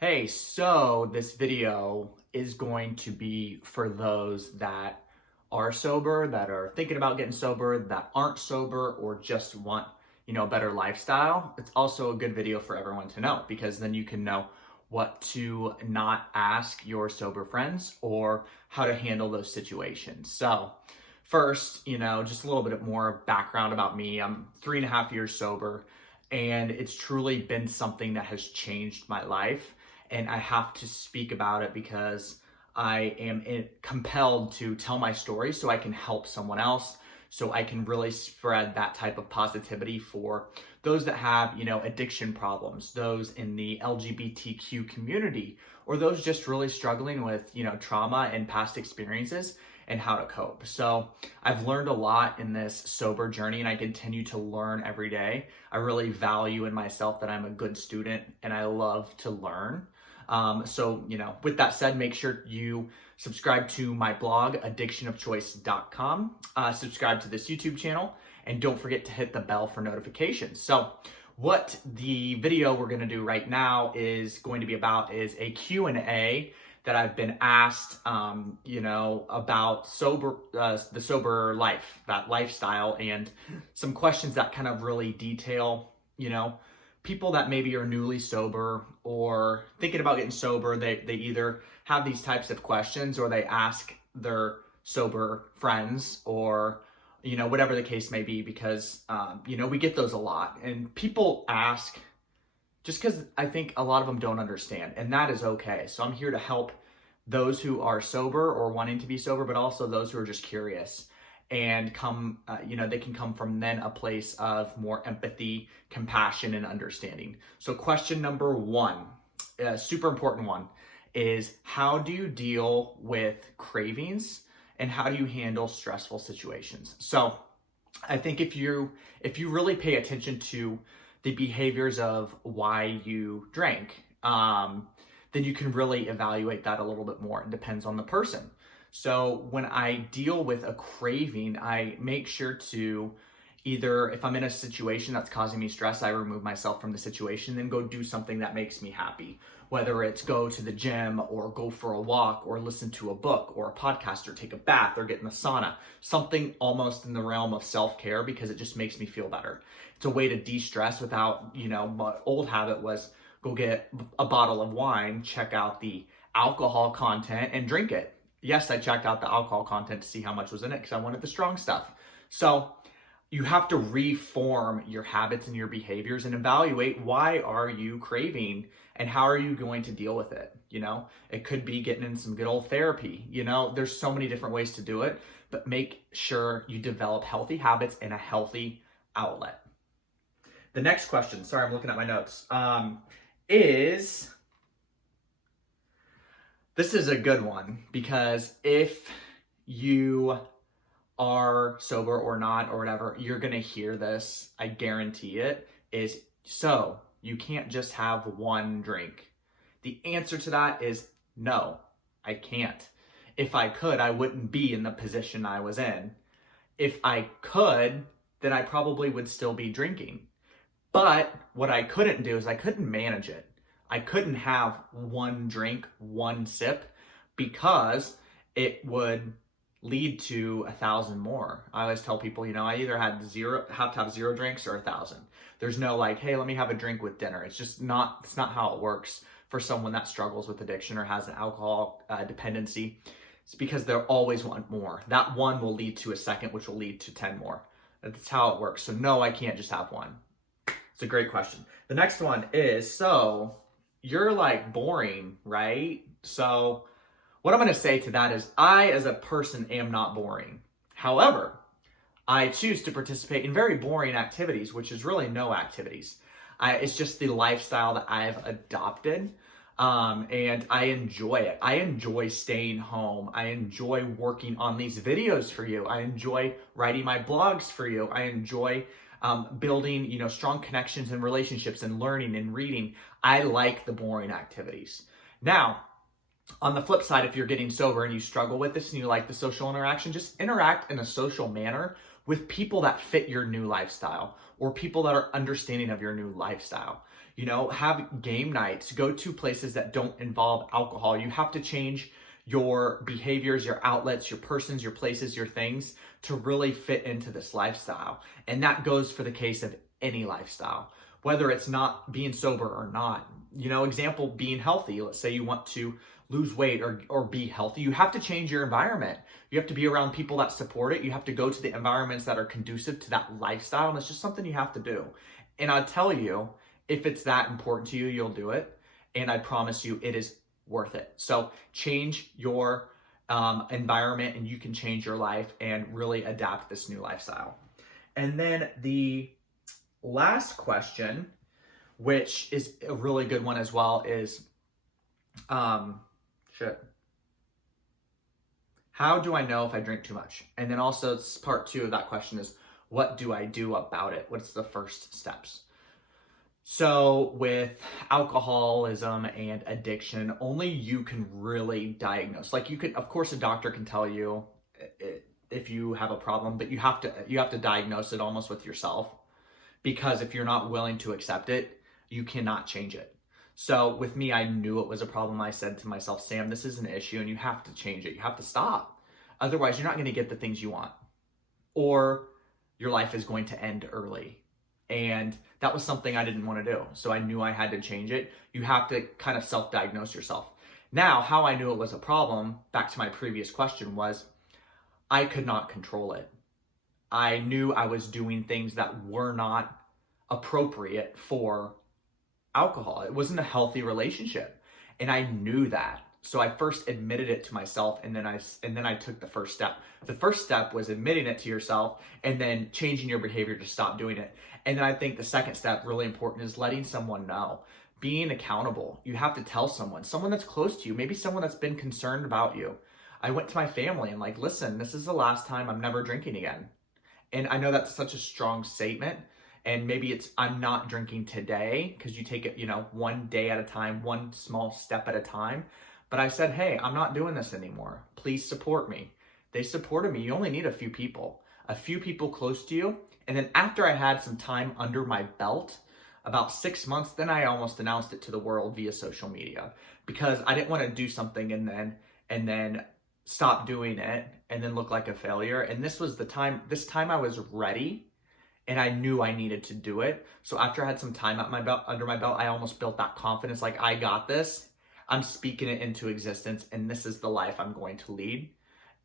Hey, so this video is going to be for those that are sober, that are thinking about getting sober, that aren't sober, or just want, a better lifestyle. It's also a good video for everyone to know because then you can know what to not ask your sober friends or how to handle those situations. So, first, just a little bit more background about me. I'm 3.5 years sober, and it's truly been something that has changed my life, and I have to speak about it because I am compelled to tell my story so I can help someone else, so I can really spread that type of positivity for those that have, addiction problems, those in the LGBTQ community, or those just really struggling with, trauma and past experiences and how to cope. So I've learned a lot in this sober journey, and I continue to learn every day. I really value in myself that I'm a good student and I love to learn. With that said, make sure you subscribe to my blog, addictionofchoice.com, subscribe to this YouTube channel, and don't forget to hit the bell for notifications. So what the video we're going to do right now is going to be about is a Q&A that I've been asked, about the sober life, that lifestyle, and some questions that kind of really detail, people that maybe are newly sober or thinking about getting sober. They either have these types of questions or they ask their sober friends or, whatever the case may be, because, we get those a lot. And people ask just because I think a lot of them don't understand, and that is okay. So I'm here to help those who are sober or wanting to be sober, but also those who are just curious and they can come from then a place of more empathy, compassion, and understanding. So question number one, a super important one, is how do you deal with cravings and how do you handle stressful situations? So I think if you really pay attention to the behaviors of why you drank, then you can really evaluate that a little bit more. It depends on the person. So when I deal with a craving, I make sure to either, if I'm in a situation that's causing me stress, I remove myself from the situation, then go do something that makes me happy. Whether it's go to the gym or go for a walk or listen to a book or a podcast or take a bath or get in the sauna, something almost in the realm of self-care because it just makes me feel better. It's a way to de-stress without, my old habit was go get a bottle of wine, check out the alcohol content and drink it. Yes, I checked out the alcohol content to see how much was in it because I wanted the strong stuff. So you have to reform your habits and your behaviors and evaluate why are you craving and how are you going to deal with it. It could be getting in some good old therapy. There's so many different ways to do it, but make sure you develop healthy habits and a healthy outlet. The next question, sorry, I'm looking at my notes, this is a good one because if you are sober or not or whatever, you're going to hear this, I guarantee it, is so you can't just have one drink. The answer to that is no, I can't. If I could, I wouldn't be in the position I was in. If I could, then I probably would still be drinking. But what I couldn't do is I couldn't manage it. I couldn't have one drink, one sip, because it would lead to 1,000 more. I always tell people, I either have to have 0 drinks or 1,000. There's no like, hey, let me have a drink with dinner. It's not how it works for someone that struggles with addiction or has an alcohol dependency. It's because they always want more. That one will lead to a second, which will lead to 10 more. That's how it works. So no, I can't just have one. It's a great question. The next one is, so you're like boring, right? So what I'm going to say to that is I, as a person, am not boring. However, I choose to participate in very boring activities, which is really no activities. It's just the lifestyle that I've adopted, and I enjoy it. I enjoy staying home. I enjoy working on these videos for you. I enjoy writing my blogs for you. I enjoy building, strong connections and relationships and learning and reading. I like the boring activities. Now, on the flip side, if you're getting sober and you struggle with this and you like the social interaction, just interact in a social manner with people that fit your new lifestyle or people that are understanding of your new lifestyle. You know, have game nights, go to places that don't involve alcohol. You have to change your behaviors, your outlets, your persons, your places, your things to really fit into this lifestyle. And that goes for the case of any lifestyle, whether it's not being sober or not. You know, example, being healthy. Let's say you want to lose weight or be healthy. You have to change your environment. You have to be around people that support it. You have to go to the environments that are conducive to that lifestyle. And it's just something you have to do. And I'll tell you, if it's that important to you, you'll do it. And I promise you, it is worth it. So change your environment and you can change your life and really adapt this new lifestyle. And then the last question, which is a really good one as well, is how do I know if I drink too much? And then also part 2 of that question is, what do I do about it? What's the first steps? So with alcoholism and addiction, only you can really diagnose. Like, you could, of course, a doctor can tell you if you have a problem, but you have to diagnose it almost with yourself, because if you're not willing to accept it, you cannot change it. So with me, I knew it was a problem. I said to myself, Sam, this is an issue and you have to change it. You have to stop. Otherwise, you're not going to get the things you want, or your life is going to end early. And that was something I didn't want to do. So I knew I had to change it. You have to kind of self-diagnose yourself. Now, how I knew it was a problem, back to my previous question, was I could not control it. I knew I was doing things that were not appropriate for alcohol. It wasn't a healthy relationship. And I knew that. So I first admitted it to myself, and then I took the first step. The first step was admitting it to yourself and then changing your behavior to stop doing it. And then I think the second step, really important, is letting someone know. Being accountable. You have to tell someone that's close to you, maybe someone that's been concerned about you. I went to my family and listen, this is the last time, I'm never drinking again. And I know that's such a strong statement. And maybe it's, I'm not drinking today, because you take it, one day at a time, one small step at a time. But I said, hey, I'm not doing this anymore. Please support me. They supported me. You only need a few people close to you. And then after I had some time under my belt, about 6 months, then I almost announced it to the world via social media, because I didn't want to do something and then stop doing it and then look like a failure. And this time I was ready. And I knew I needed to do it. So after I had some time under my belt, I almost built that confidence. Like, I got this. I'm speaking it into existence, and this is the life I'm going to lead.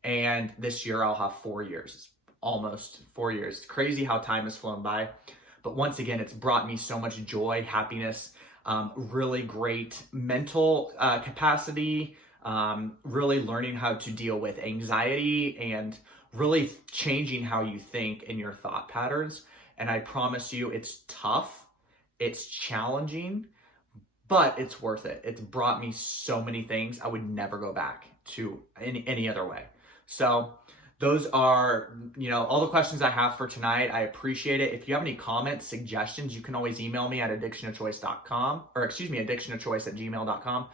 And this year I'll have 4 years, almost 4 years. It's crazy how time has flown by. But once again, it's brought me so much joy, happiness, really great mental capacity, really learning how to deal with anxiety, and really changing how you think and your thought patterns. And I promise you, it's tough, it's challenging, but it's worth it. It's brought me so many things I would never go back to any other way. So those are, all the questions I have for tonight. I appreciate it. If you have any comments, suggestions, you can always email me at addictionofchoice.com, or addictionofchoice@gmail.com.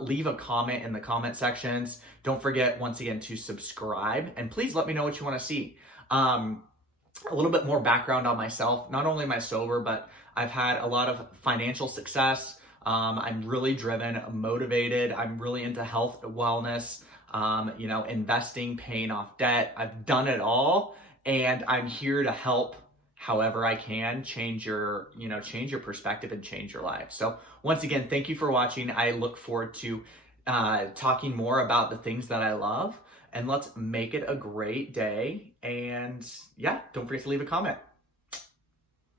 Leave a comment in the comment sections. Don't forget, once again, to subscribe, and please let me know what you want to see. A little bit more background on myself. Not only am I sober, but I've had a lot of financial success. I'm really driven, motivated. I'm really into health, wellness, investing, paying off debt. I've done it all, and I'm here to help however I can change your perspective and change your life. So once again, thank you for watching. I look forward to talking more about the things that I love, and let's make it a great day. And yeah, don't forget to leave a comment.